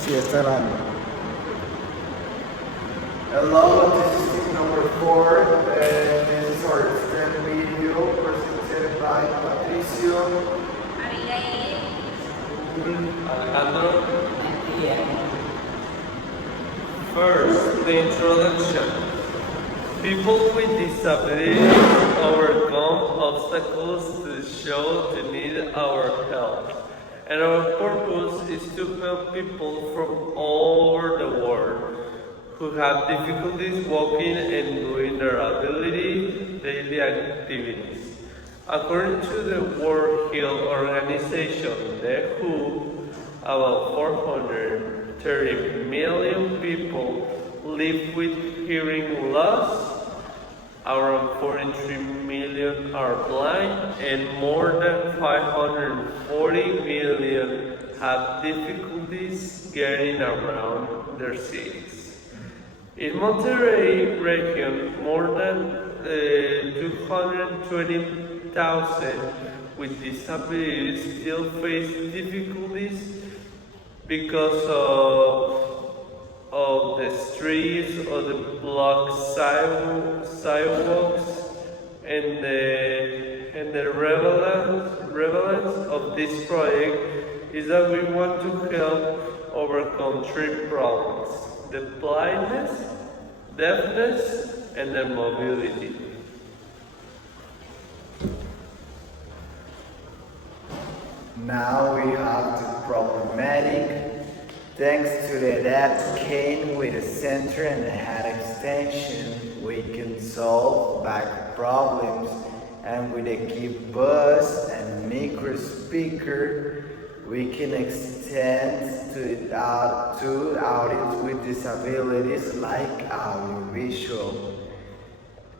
Sí, está grande. Hello, this is team number 4, and this is our STN video presented by Patricio, Alejandro. First, the introduction. People with disabilities overcome obstacles to show the need our help. And our purpose is to help people from all over the world who have difficulties walking and doing their ability daily activities. According to the World Health Organization, the WHO, about 430 million people live with hearing loss, around 43 million are blind, and more than 540 million have difficulties getting around their cities. In Monterrey region, more than 220,000 with disabilities still face difficulties because of the streets or the blocked sidewalks, and the relevance of this project is that we want to help overcome three problems: the blindness, deafness, and the mobility. Now we have the problematic. Thanks to the adapt cane with a center and a head extension, we can solve back problems, and with a key bus and micro speaker, we can extend to audience with disabilities like audiovisual.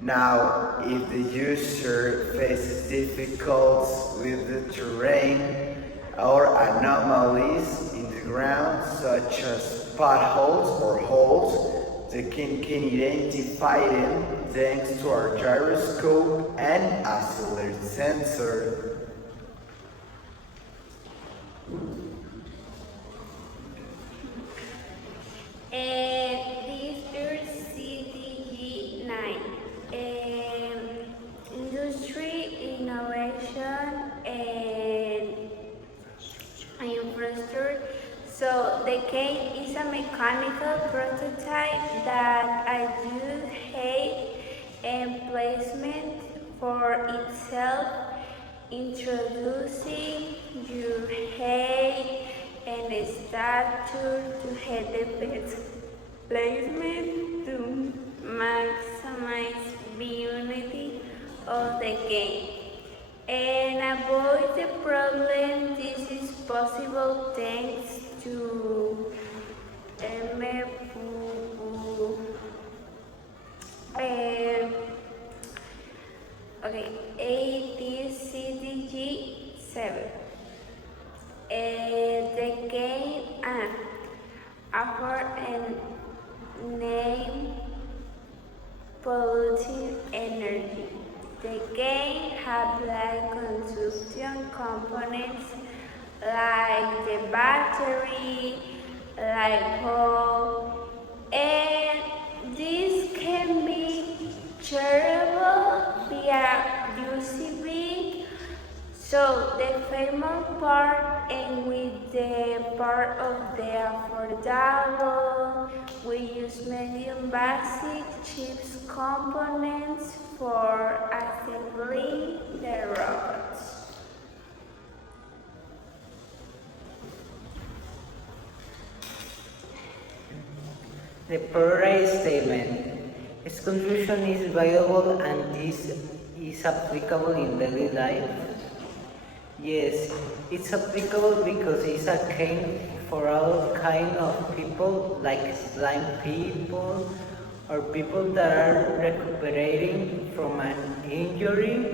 Now, if the user faces difficulties with the terrain or anomalies in the ground, such as potholes or holes, they can identify them thanks to our gyroscope and accelerator sensor. This is CDG9. Industry, innovation, and infrastructure. So the cane is a mechanical prototype that adjusts height and placement for itself, introducing your height and stature to head the best placement to maximize viewability of the game and avoid the problem. This is possible thanks to ADCDG7. The game offer a name polluting energy. The game have light consumption components like the battery, light bulb, and this can be chargeable via USB. So the famous part, and with the part of the affordable, we use medium basic chips components for assembling the robots. The priority statement. Its conclusion is viable and this is applicable in daily life. Yes, it's applicable because it's a cane for all kind of people, like blind people or people that are recuperating from an injury.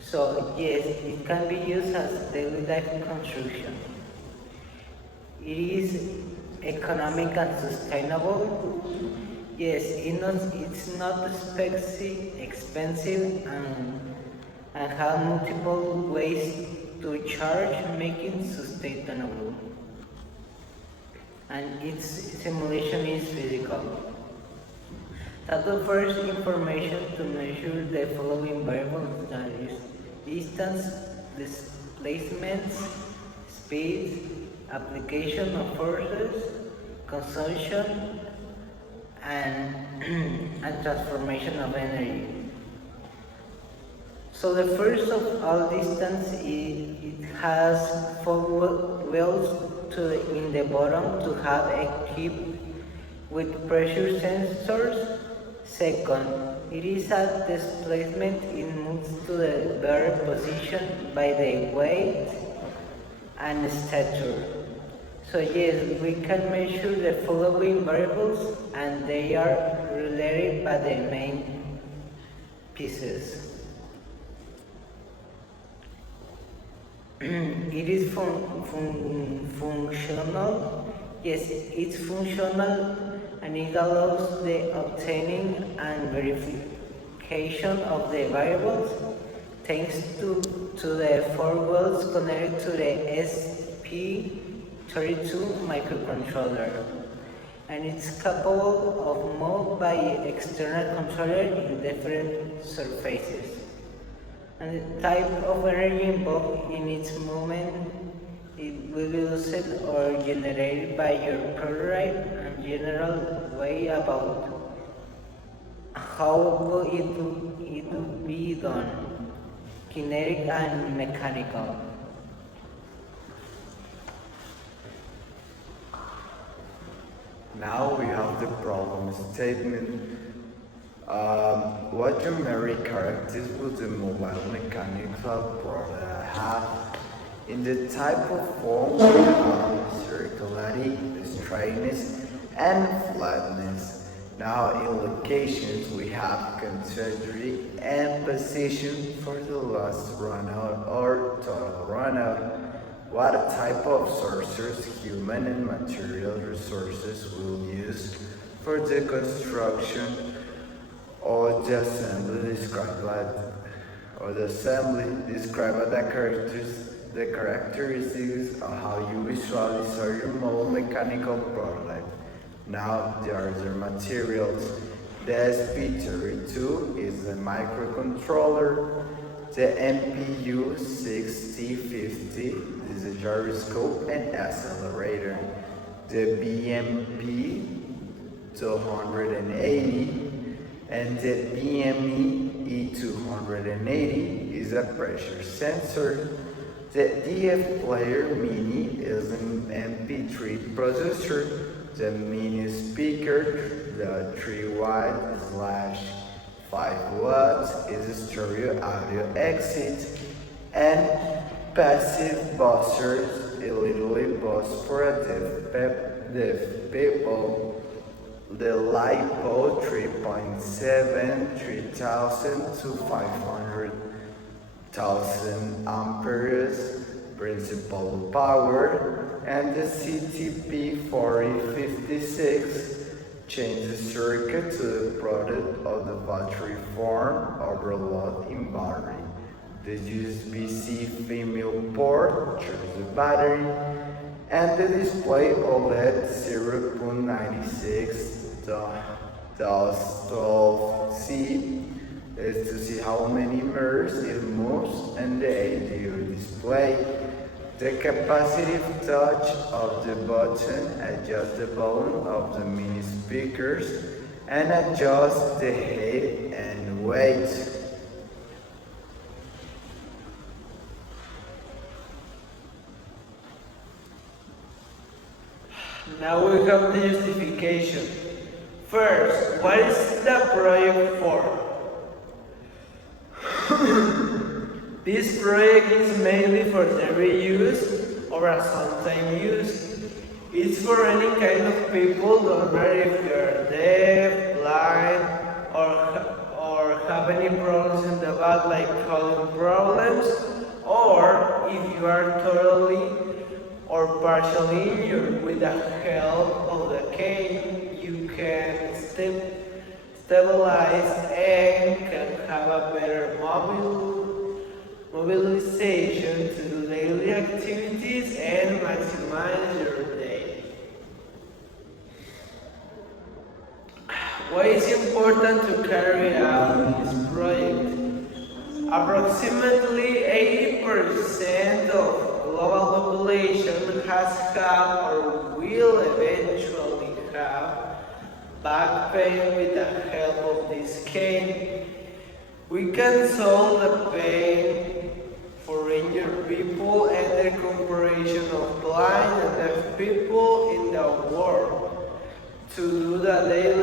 So yes, it can be used as daily life construction. It is economic and sustainable. Yes, it's not expensive and have multiple ways to charge, making sustainable. and its simulation is physical. That offers information to measure the following variables, that is distance, displacements, speed, application of forces, consumption, and, and transformation of energy. So the first of all distance, it has four wells in the bottom to have equipped with pressure sensors. Second, it is at displacement, it moves to the better position by the weight and stature. So yes, we can measure the following variables and they are related by the main pieces. It is functional. Yes, it's functional and it allows the obtaining and verification of the variables thanks to the four wells connected to the SP32 microcontroller. And it's capable of moved by external controller in different surfaces. And the type of energy involved in its movement, it will be used or generated by your prototype and general way about how it will be done, kinetic and mechanical. Now we have the problem statement. What numeric characters would the mobile mechanical product have? In the type of form, we have circularity, straightness, and flatness. Now in locations, we have continuity and position for the last runout or total runout. What type of sources, human and material resources, will use for the construction or the assembly described the characteristics of how you visualize your mobile mechanical prototype. Now the other materials. The SP32 is the microcontroller. The MPU 6050 is a gyroscope and accelerator. The BMP 280 and the BME E280 is a pressure sensor. The DF Player Mini is an MP3 processor. The mini speaker, the 3 watt/5 watts, is a stereo audio exit, and passive buzzers, a little buzz for a deaf people. The LiPo 3.7, 3000 to 500,000 amperes principal power, and the CTP4056 changes circuit to the product of the battery form overload in battery. The USB-C female port charges the battery, and the display OLED 0.96 12C is to see how many mirrors it moves, and the ADU display. The capacitive touch of the button adjusts the volume of the mini speakers and adjusts the height and weight. Now we have the justification. First, what is the project for? This project is mainly for daily use or a sometime use. It's for any kind of people, no matter if you're deaf, blind, or have any problems in the back like colon problems, or if you are totally or partially injured. With the help of the cane, you can stabilize and can have a better mobilization to do daily activities and maximize your day. Why is it important to carry out this project? Approximately 80% of global population has had or will eventually have back pain with the help of this cane. We can solve the pain for injured people and the comparison of blind and deaf people in the world to do the daily